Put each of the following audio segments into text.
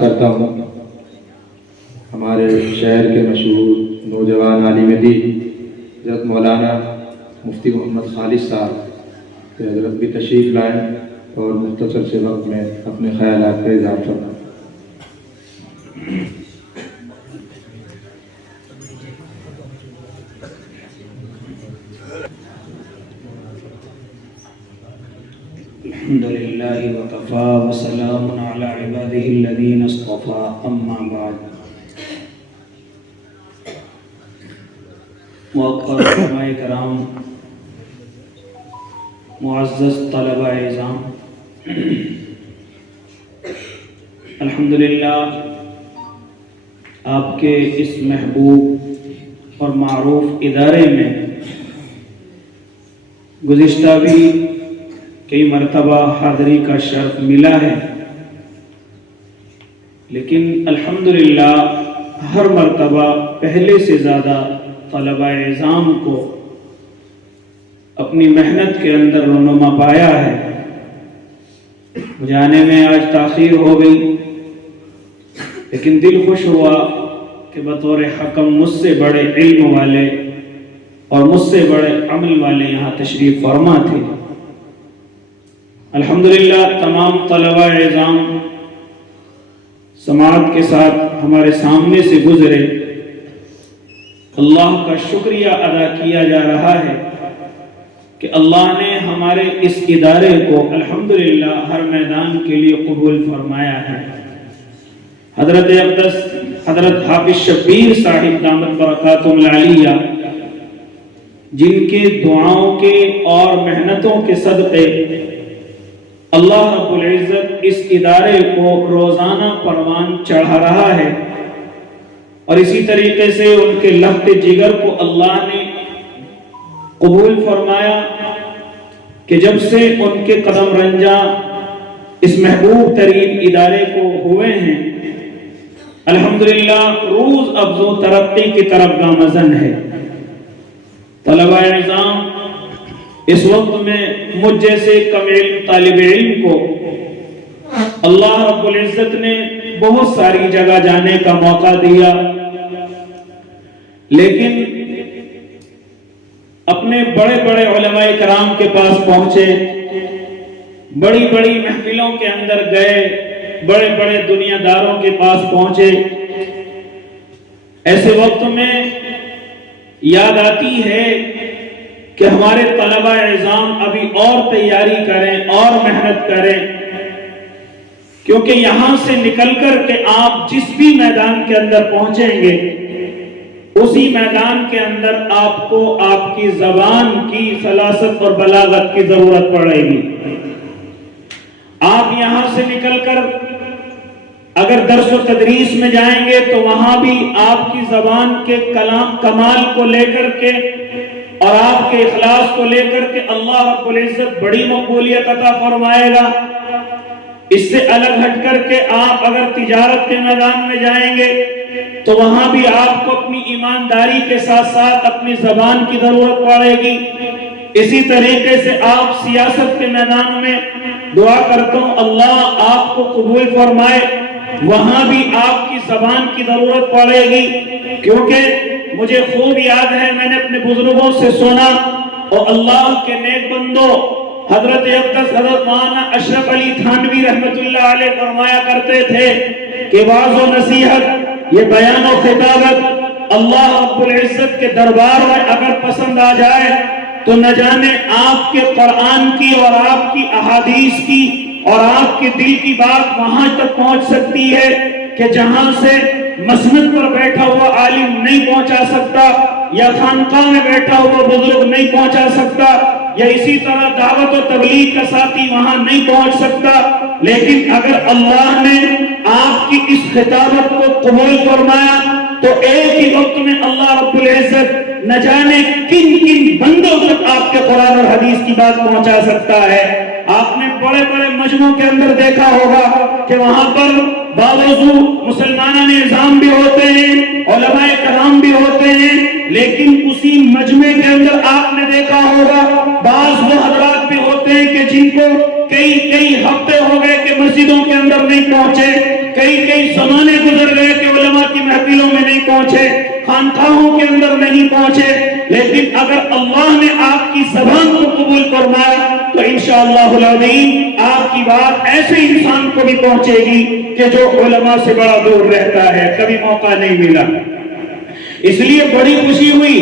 کرتا ہوں ہمارے شہر کے مشہور نوجوان عالم دین حضرت مولانا مفتی محمد خالد صاحب کہ حضرت بھی تشریف لائیں اور مختصر سے وقت میں اپنے خیالات کا اظہار فرمائیں۔ الحمد لله وكفى وسلام على عباده الذين اصطفى اما بعد۔ موقر علماء کرام، معزز طلبہ اعزام، الحمدللہ آپ کے اس محبوب اور معروف ادارے میں گزشتہ بھی کئی مرتبہ حاضری کا شرف ملا ہے، لیکن الحمدللہ ہر مرتبہ پہلے سے زیادہ طلبہ اعزام کو اپنی محنت کے اندر رونما پایا ہے۔ جانے میں آج تاخیر ہو گئی، لیکن دل خوش ہوا کہ بطور حکم مجھ سے بڑے علم والے اور مجھ سے بڑے عمل والے یہاں تشریف فرما تھے۔ الحمدللہ تمام طلبہ اعزام سماعت کے ساتھ ہمارے سامنے سے گزرے، اللہ کا شکریہ ادا کیا جا رہا ہے کہ اللہ نے ہمارے اس ادارے کو الحمدللہ ہر میدان کے لیے قبول فرمایا ہے۔ حضرت اقدس حضرت حافظ شبیر صاحب دامت برکاتہم العالیہ جن کے دعاؤں کے اور محنتوں کے صدقے اللہ رب العزت اس ادارے کو روزانہ پروان چڑھا رہا ہے، اور اسی طریقے سے ان کے لخت جگر کو اللہ نے قبول فرمایا کہ جب سے ان کے قدم رنجاں اس محبوب ترین ادارے کو ہوئے ہیں، الحمدللہ روز افزوں ترقی کی طرف گامزن ہے۔ طلبہ اعزام، اس وقت میں مجھ جیسے کم علم طالب علم کو اللہ رب العزت نے بہت ساری جگہ جانے کا موقع دیا، لیکن اپنے بڑے بڑے علماء کرام کے پاس پہنچے، بڑی بڑی محفلوں کے اندر گئے، بڑے بڑے دنیا داروں کے پاس پہنچے۔ ایسے وقت میں یاد آتی ہے کہ ہمارے طلبہ اعزام ابھی اور تیاری کریں اور محنت کریں، کیونکہ یہاں سے نکل کر کے آپ جس بھی میدان کے اندر پہنچیں گے، اسی میدان کے اندر آپ کو آپ کی زبان کی سلاست اور بلاغت کی ضرورت پڑے گی۔ آپ یہاں سے نکل کر اگر درس و تدریس میں جائیں گے تو وہاں بھی آپ کی زبان کے کمال کو لے کر کے اور آپ کے اخلاص کو لے کر کے اللہ رب العزت بڑی مقبولیت عطا فرمائے گا۔ اس سے الگ ہٹ کر کے آپ اگر تجارت کے میدان میں جائیں گے تو وہاں بھی آپ کو اپنی ایمانداری کے ساتھ ساتھ اپنی زبان کی ضرورت پڑے گی۔ اسی طریقے سے آپ سیاست کے میدان میں دعا کرتا ہوں اللہ آپ کو قبول فرمائے، وہاں بھی آپ کی زبان کی ضرورت پڑے گی، کیونکہ مجھے خوب یاد ہے میں نے اپنے بزرگوں سے سنا اور اللہ کے نیک بندوں حضرت اقدس حضرت مولانا اشرف علی تھانوی رحمت اللہ علیہ فرمایا کرتے تھے کہ واعظ و نصیحت، یہ بیان و خطابت اللہ رب العزت کے دربار میں اگر پسند آ جائے تو نہ جانے آپ کے قرآن کی اور آپ کی احادیث کی اور آپ کے دل کی بات وہاں تک پہنچ سکتی ہے کہ جہاں سے مسند پر بیٹھا ہوا عالم نہیں پہنچا سکتا، یا خانقاہ میں بیٹھا ہوا بزرگ نہیں پہنچا سکتا، یا اسی طرح دعوت و تبلیغ کا ساتھی وہاں نہیں پہنچ سکتا۔ لیکن اگر اللہ نے آپ کی اس خطابت کو قبول فرمایا تو ایک ہی وقت میں اللہ رب العزت نہ جانے کن کن بندوں تک آپ کے قرآن اور حدیث کی بات پہنچا سکتا ہے۔ آپ نے بڑے بڑے مجموعوں کے اندر دیکھا ہوگا کہ وہاں پر باوضو مسلمانان نظام بھی ہوتے ہیں، علماء کرام بھی ہوتے ہیں، لیکن اسی مجمع کے اندر آپ نے دیکھا ہوگا بعض وہ حضرات بھی ہوتے ہیں کہ جن کو کئی ہفتے ہو گئے کہ مسجدوں کے اندر نہیں پہنچے، کئی نہیں پہنچے، خانقاہوں کے اندر نہیں پہنچے، لیکن اگر اللہ نے آپ کی زبان کو قبول فرمایا تو انشاءاللہ العظیم آپ کی بات ایسے انسان کو بھی پہنچے گی کہ جو علماء سے بڑا دور رہتا ہے، کبھی موقع نہیں ملا۔ اس لیے بڑی خوشی ہوئی،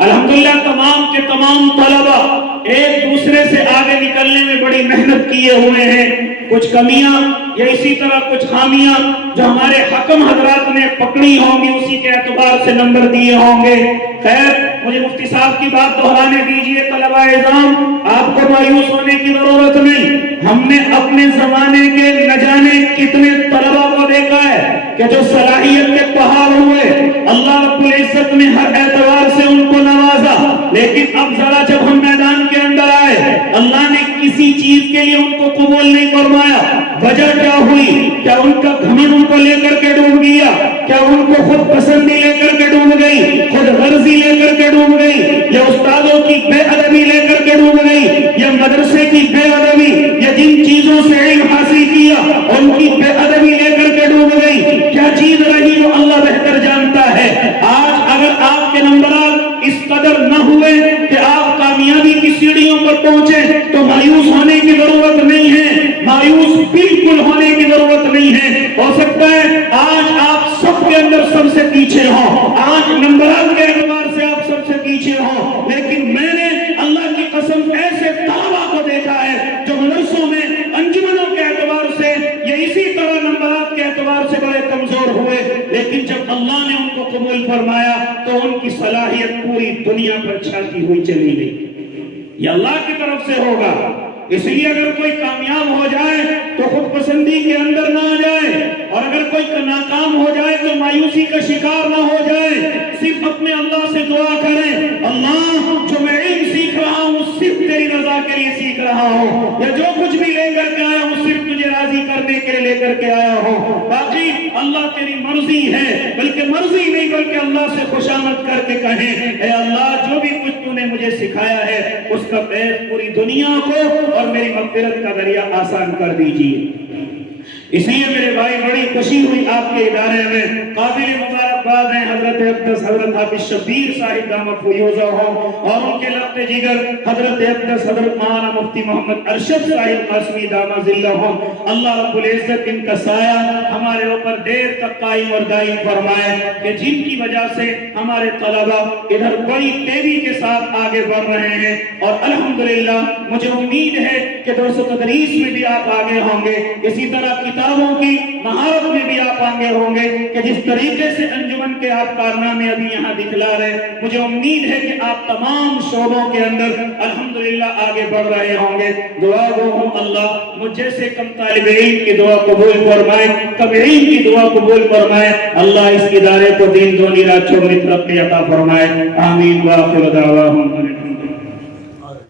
الحمدللہ تمام کے تمام طلبہ ایک دوسرے سے آگے نکلنے میں بڑی محنت کیے ہوئے ہیں۔ کچھ کمیاں یا اسی طرح کچھ خامیاں جو ہمارے حکم حضرات نے پکڑی ہوں گی اسی کے اعتبار سے نمبر دیے ہوں گے۔ خیر، مجھے مفتی صاحب کی بات دہرانے دیجئے، طلبہ اعزام آپ کو مایوس ہونے کی ضرورت نہیں۔ ہم نے اپنے زمانے کے نہ جانے کتنے طلبہ کو دیکھا ہے کہ جو صلاحیت کے پہاڑ ہوئے، اللہ رب العزت نے ہر اعتبار سے ان کو نوازا، لیکن اب ذرا جب ہم میدان کے اندر آئے اللہ نے کسی چیز کے لیے ان کو قبول نہیں فرمایا۔ وجہ کیا ہوئی؟ کیا ان کا گھمنڈ ان کو لے کر کے ڈوب گیا؟ کیا ان کو خود پسندی لے کر کے ڈوب گئی؟ خود غرضی لے کر کے ڈوب گئی؟ یا استادوں کی بے ادبی لے کر کے ڈوب گئی؟ یا مدرسے کی بے ادبی، یا جن چیزوں سے علم حاصل کیا ان کی بے ادبی لے کر کے ڈوب گئی؟ کیا چیز رہی وہ اللہ بہتر جانتا ہے۔ آج اگر آپ کے نمبرات اس قدر نہ ہوئے کہ آپ کامیابی کی سیڑھیوں پر پہنچے تو مایوس ہونے کی ضرورت نہیں ہے، مایوس بالکل ہونے کی ضرورت نہیں ہے۔ ہو سکتا ہے آج آپ سب کے اندر سب سے پیچھے ہوں، آج نمبرات کے اعتبار سے آپ سب سے پیچھے ہوں، لیکن میں نے اللہ کی قسم ایسے طلباء کو دیکھا ہے جو مدرسوں میں انجمنوں کے اعتبار سے یا اسی طرح نمبرات کے اعتبار سے بڑے کمزور ہوئے، لیکن جب اللہ نے ان کو قبول فرمایا تو ان کی صلاحیت پوری دنیا پر چھاتی ہوئی چلی گئی۔ یہ اللہ کی طرف سے ہوگا۔ اس لیے اگر کوئی کامیاب ہو جائے تو خود پسندی کے اندر نہ آ جائے، اور اگر کوئی ناکام ہو جائے تو مایوسی کا شکار نہ ہو جائے، صرف اپنے اللہ سے دعا کریں، اللہ جو میں علم سیکھ رہا ہوں صرف تیری رضا کے لیے سیکھ رہا ہوں، یا جو کچھ بھی لے کر کے آیا ہوں صرف تجھے راضی کرنے کے لیے لے کر کے آیا ہوں، باقی اللہ تیری مرضی ہے، بلکہ مرضی نہیں بلکہ اللہ سے خوشامد کر کے کہیں اے اللہ جو بھی کچھ تو نے مجھے سکھایا ہے اس کا فیض پوری دنیا کو اور میری مغفرت کا ذریعہ آسان کر دیجیے۔ اس لیے میرے بھائی بڑی خوشی ہوئی آپ کے ادارے میں، قابل مبارکباد ہیں حضرت اقدس حضرت حافظ شبیر صاحب دامت فیوزہم، اور ان کے لخت جگر حضرت اقدس حضرت مولانا مفتی محمد ارشد صاحب قاسمی دامت ذلہم۔ اللہ رب العزت ان کا سایہ ہمارے اوپر دیر تک قائم اور دائم فرمائے، کہ جن کی وجہ سے ہمارے طلبہ ادھر بڑی تیزی کے ساتھ آگے بڑھ رہے ہیں، اور الحمدللہ مجھے امید ہے کہ درس و تدریس میں بھی آپ آگے ہوں گے، اسی طرح کتابوں کی مہارت میں بھی آپ آگے ہوں گے، کہ جس طریقے سے انجمن کے آپ کارنامے ابھی یہاں دکھلا رہے، مجھے امید ہے کہ آپ تمام شعبوں کے اندر الحمدللہ آگے بڑھ رہے ہوں گے۔ دعا گو ہوں اللہ مجھ جیسے کم طالب علم کی دعا قبول فرمائے، کم علم کی دعا قبول فرمائے، اللہ اس ادارے کو دین دنیا چھوڑنے ترقی عطا فرمائے، آمین۔ وآخر دعواہم